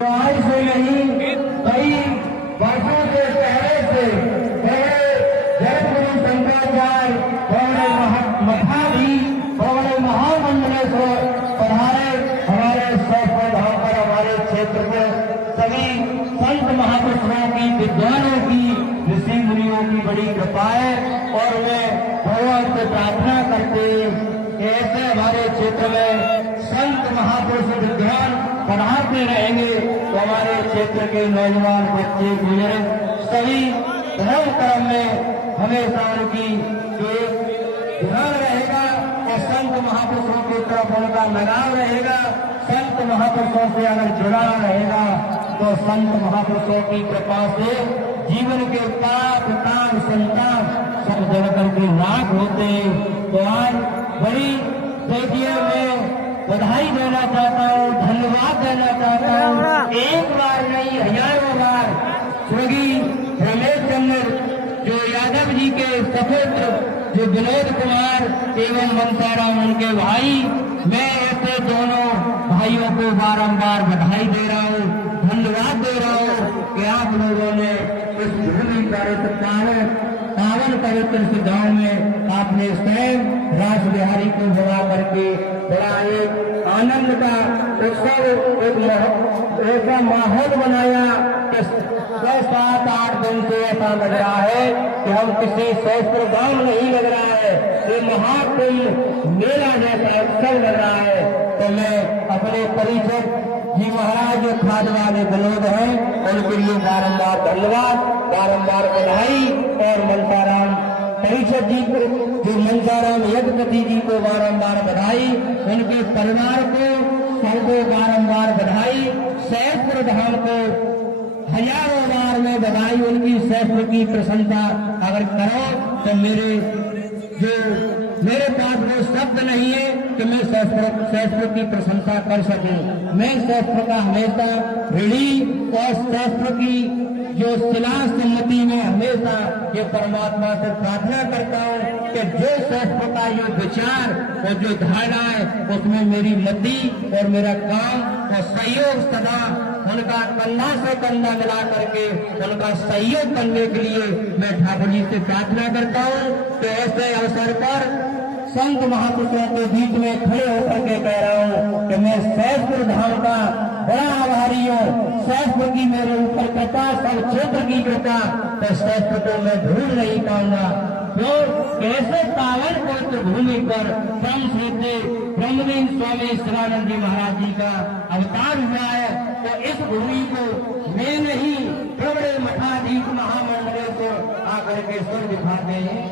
आज से नहीं कई वर्षों से पहले जगतगुरु शंकराचार्य बड़े मठाधी बड़े महामंडलेश्वर पधारे हमारे सौधाम पर हमारे क्षेत्र में सभी संत महापुरुषों की विद्वानों की ऋषि मुनियों की बड़ी कृपा है और वे भगवान से प्रार्थना करते कि ऐसे हमारे क्षेत्र में संत महापुरुष विद्वान पढ़ाते रहेंगे तो हमारे क्षेत्र के नौजवान बच्चे बुजुर्ग सभी धर्म कर्म में हमेशा उनकी ध्यान रहेगा और संत महापुरुषों की तरफ उनका लगाव रहेगा। संत महापुरुषों से अगर जुड़ा रहेगा तो संत महापुरुषों की कृपा से जीवन के पाप काम संतान सब जड़ करके लाभ होते। तो आज बड़ी देखिए मैं बधाई देना चाहता हूँ, धन्यवाद देना चाहता हूँ। एक बार नहीं हजारों बार स्वर्गीय रमेश चंद्र जो यादव जी के सपुत्र जो विनोद कुमार एवं मनसाराम उनके भाई, मैं ऐसे दोनों भाइयों को बारंबार बधाई दे रहा हूँ, धन्यवाद दे रहा हूँ कि आप लोगों ने इस भूमि कार्यक्रम पावन पवित्र इस गांव में आपने स्वयं रास बिहारी को बुला करके बड़ा एक आनंद का उत्सव ऐसा माहौल बनाया कि 7-8 दिन से ऐसा लग रहा है कि हम किसी सहस्त्र गांव नहीं लग रहा है, ये महाकुंभ मेला जैसा उत्सव लग रहा है। तो मैं अपने परिषद जी महाराज जो खाद वाले विनोद हैं उनके लिए बारंबार धन्यवाद, बारंबार बधाई और मनसाराम परिषद जी को जो मनसाराम यज्ञपति जी को बारंबार बधाई, उनके परिवार को सबको बारंबार बधाई, सहस्त्र धाम को हजारों बार में बधाई। उनकी सहस्त्र की प्रशंसा अगर करो तो मेरे पास वो शब्द नहीं है कि मैं शास्त्र की प्रशंसा कर सकूं। मैं शास्त्र का हमेशा ऋणी और शास्त्र की जो शिला सम्मति में हमेशा ये परमात्मा से प्रार्थना करता हूँ कि जो शास्त्र का ये विचार और जो धारणा है उसमें मेरी मति और मेरा काम और सहयोग सदा उनका कंधा से कंधा मिला करके उनका सहयोग करने के लिए मैं ठाकुर जी से प्रार्थना करता हूँ। तो ऐसे अवसर पर संत महापुरुषों के बीच में खड़े होकर के कह रहा हूँ कि मैं सहस्त्र धाम का बड़ा आभारी हूँ। सहस्त्र की मेरे ऊपर कृपा, सब क्षेत्र की कृपा, तो सहस्त्र को मैं भूल नहीं पाऊंगा। तो कैसे पावन पवित्र भूमि पर ब्रह्म श्री ब्रह्मलीन स्वामी शिवानंद जी महाराज जी का अवतार हुआ है, तो इस भूमि को मैं नहीं बड़े मठाधीश महामंडलों को आकर के सुर दिखाते हैं।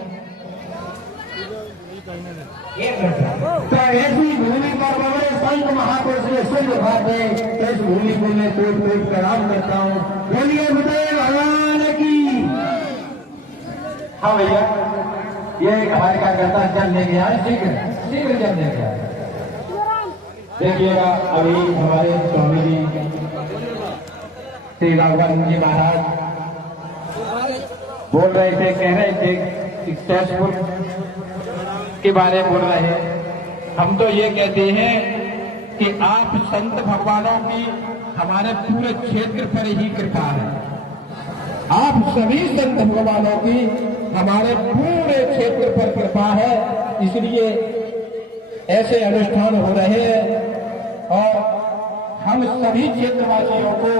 तो ऐसी भूमि पर बड़े संत महापुरुष ने सुर दिखाते, तो इस भूमि को मैं कोट कोट प्रणाम करता हूँ। बोलिए बुद्धदेव भगवान की। हाँ भैया, ये हमारे कार्यकर्ता जल लेके आए, शीघ्र जल लेके आए। देखिएगा अभी हमारे स्वामी जी श्री राघवानंद जी महाराज बोल रहे थे, कह रहे थे सहसपुर के बारे में बोल रहे हैं। हम तो ये कहते हैं कि आप संत भगवानों की हमारे पूरे क्षेत्र पर ही कृपा है। आप सभी संत भगवानों की हमारे पूरे क्षेत्र पर कृपा है, इसलिए ऐसे अनुष्ठान हो रहे हैं और हम सभी क्षेत्रवासियों को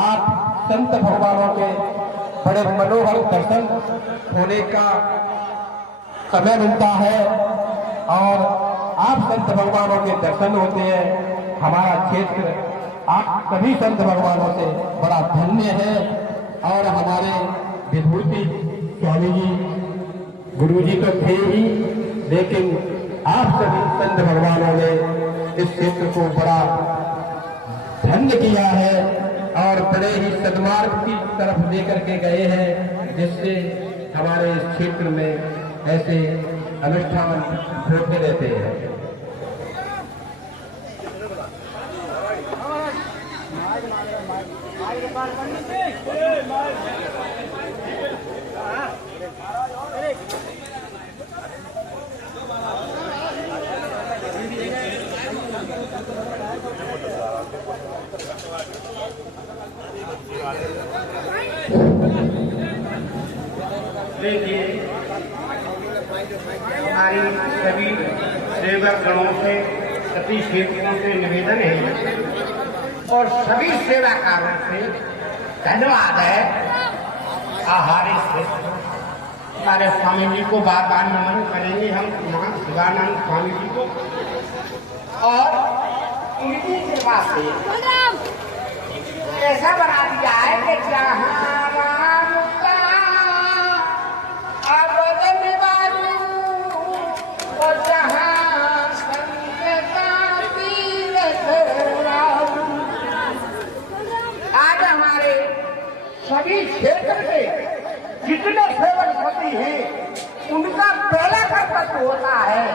आप संत भगवानों के बड़े मनोहर दर्शन होने का समय मिलता है और आप संत भगवानों के दर्शन होते हैं। हमारा क्षेत्र आप सभी संत भगवानों से बड़ा धन्य है और हमारे विभूति स्वामी जी गुरु जी तो थे ही, लेकिन आप सभी संत भगवानों ने इस क्षेत्र को बड़ा धन्य किया है और बड़े ही सद्मार्ग की तरफ लेकर के गए हैं, जिससे हमारे इस क्षेत्र में ऐसे अनुष्ठान होते रहते हैं। देखिए, हमारी सभी सेवक गणों से, सभी सेवकों से निवेदन है और सभी सेवाकारों से धन्यवाद है। हमारे हमारे स्वामी जी को बार बार नमन करेंगे हम महान शिवानंद स्वामी जी को, और उनकी कृपा से ऐसा बना दिया है कि जहाँ राम का अवदन बाजू और जहाँ संत का तीरथ राजू। आज हमारे सभी क्षेत्र के जितने सेवक हैं उनका पहला कर्तव्य होता है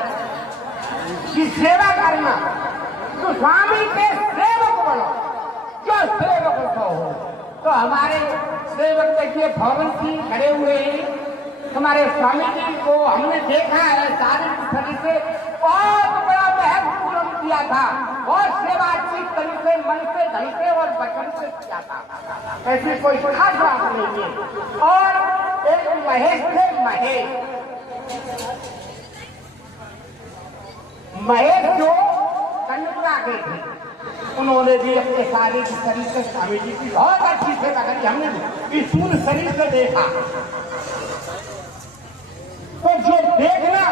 कि सेवा करना। तो स्वामी के सेवक बनो, जो सेवक हो। तो हमारे सेवक देखिए भवन सिंह खड़े हुए हैं। हमारे स्वामी जी को हमने देखा है शारीरिक शरीर से बहुत बड़ा महत्वपूर्ण किया था और सेवा अच्छी तरीके मन से धन से और वचन से किया था। ऐसी कोई खास बात नहीं है। और एक महेश थे, महेश जो कन्या के थे, उन्होंने भी अपने शारीरिक शरीर से स्वामी जी की बहुत अच्छी सेवा करी। हमने इस सूर्य शरीर से देखा। तो जो देखना,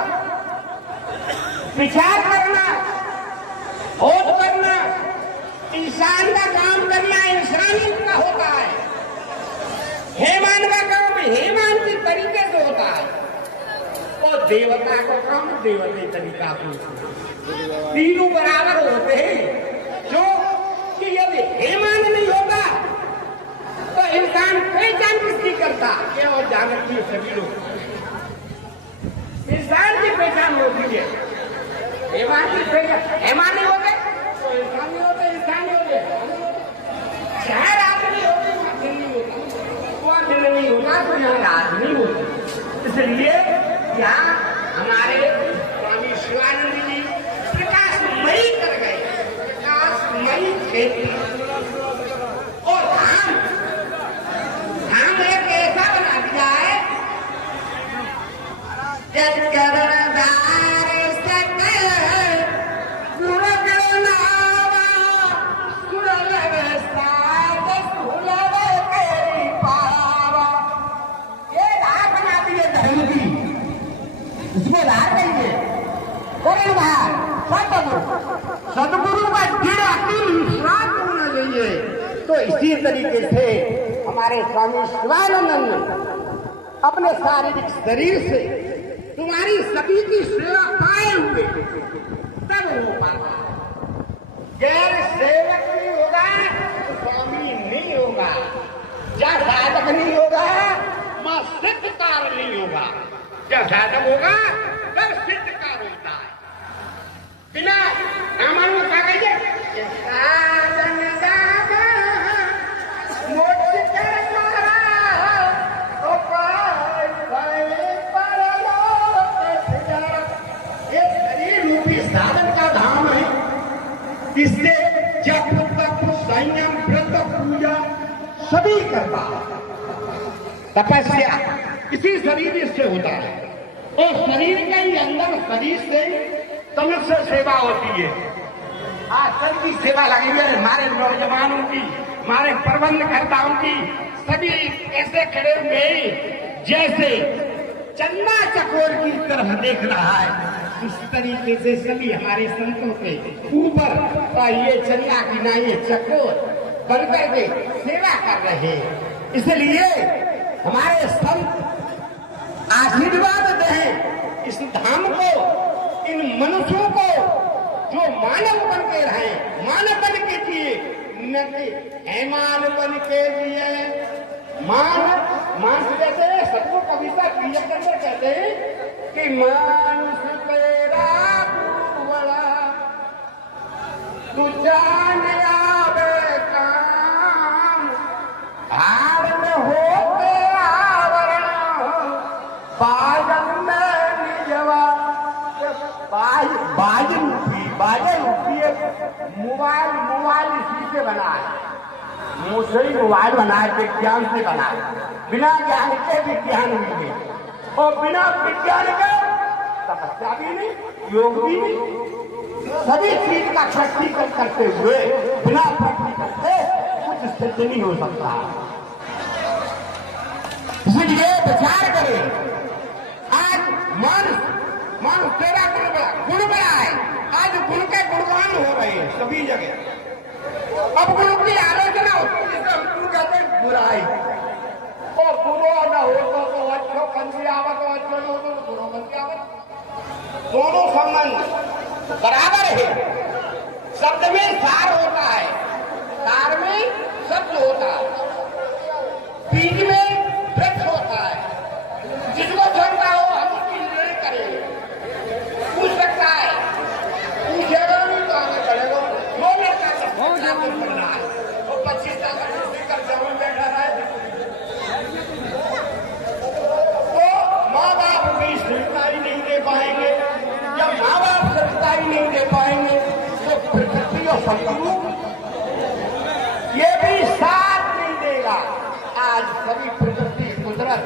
विचार करना, खोज करना, इंसान का काम करना इंसानी का होता है। हेमान का काम हेमान की तरीके से होता है और देवता का काम देवता तरीका से। तीनों बराबर होते हैं। जो कि यदि हेमान नहीं होगा तो इंसान पहचान किसकी करता ये और जानती है सभी लोग। इंसान की पहचान होती है, हेमान की पहचान। हेमान नहीं होते तो इंसान नहीं होते, इंसान नहीं होते चाहे आदमी होते दिल नहीं होता, वहाँ दिल नहीं होता तो यहाँ आदमी होता। इसलिए यहाँ हमारे स्वामी शिवानंद जी प्रकाशमयी कर गए, प्रकाशमयी खेती। और धाम एक ऐसा बना दिया है सदगुरु का दृढ़ अतुल विश्वास होना चाहिए। तो इसी तरीके से हमारे स्वामी शिवानंद अपने शारीरिक शरीर से तुम्हारी सभी की सेवा पाए हुए तब हो पाता। गैर सेवक नहीं होगा तो स्वामी नहीं होगा, जहाँ साधक नहीं होगा वहाँ सिद्धकार नहीं होगा। जब साधक होगा तब सिद्धकार होता है। बिना नामानु का कहिए साधन दादा मोक्ष कर मारा ओ पाए पाए परलोक से। ये शरीर रूपी साधन का धाम है। इससे जप तप संयम व्रत पूजा सभी करता, तपस्या इसी शरीर से होता है। और शरीर के ही अंदर शरीर से समझ से सेवा होती है। आज कल की सेवा लगी है हमारे नौजवानों की, हमारे प्रबंधकर्ताओं की। सभी ऐसे खड़े हुए जैसे चंदा चकोर की तरफ देख रहा है। इस तरीके से सभी हमारे संतों के ऊपर ये चंदा की नाई चकोर बनकर के सेवा कर रहे हैं। इसलिए हमारे संत आशीर्वाद दें इस धाम को, इन मनुष्यों को जो मानव बन के रहे, मानव बन के जिए, न कि हैमान बन के जिए। मानस कहते हैं, सबको कविता प्रिय करते कहते हैं कि मानस तेरा बड़ा तू जान आवे काम हार में होते आवरण बाजन में निजवा। बाजन रूपी मोबाइल इसी से बना है। मुझसे ही मोबाइल बनाए, विज्ञान से बनाए। बिना ज्ञान के विज्ञान भी नहीं, और बिना विज्ञान के तपस्या भी नहीं, योग भी नहीं। सभी चीज का प्रैक्टिकल करते हुए बिना प्रैक्टिकल से कुछ सिद्ध नहीं हो सकता। इसलिए विचार करें, आज मन तेरा गुण बड़ा है। आज गुण के गुणगान हो रहे हैं सभी जगह। अब गुरु की आलोचना होती है, जिसे हम गुरु कहते हैं बुराई। और गुरु न हो तो अच्छो पंथी आवत, और अच्छो न हो तो गुरु पंथी आवत। दोनों संबंध बराबर है। शब्द में सार होता है, सार में सत्य होता है, बीज में वृक्ष होता है। जिसको समझता हो हम उसकी निर्णय करेंगे। पूछ सकता है, पूछेगा नहीं तो आगे बढ़ेगा। 2 मिनट का पढ़ना है और 25 साल का जमीन बैठा रहा है। तो माँ बाप भी स्वीकारी नहीं दे पाएंगे। जब माँ बाप स्वीकारी नहीं दे पाएंगे तो प्रकृति और शत्रु ये भी साथ नहीं देगा। आज सभी प्रकृति कुदरत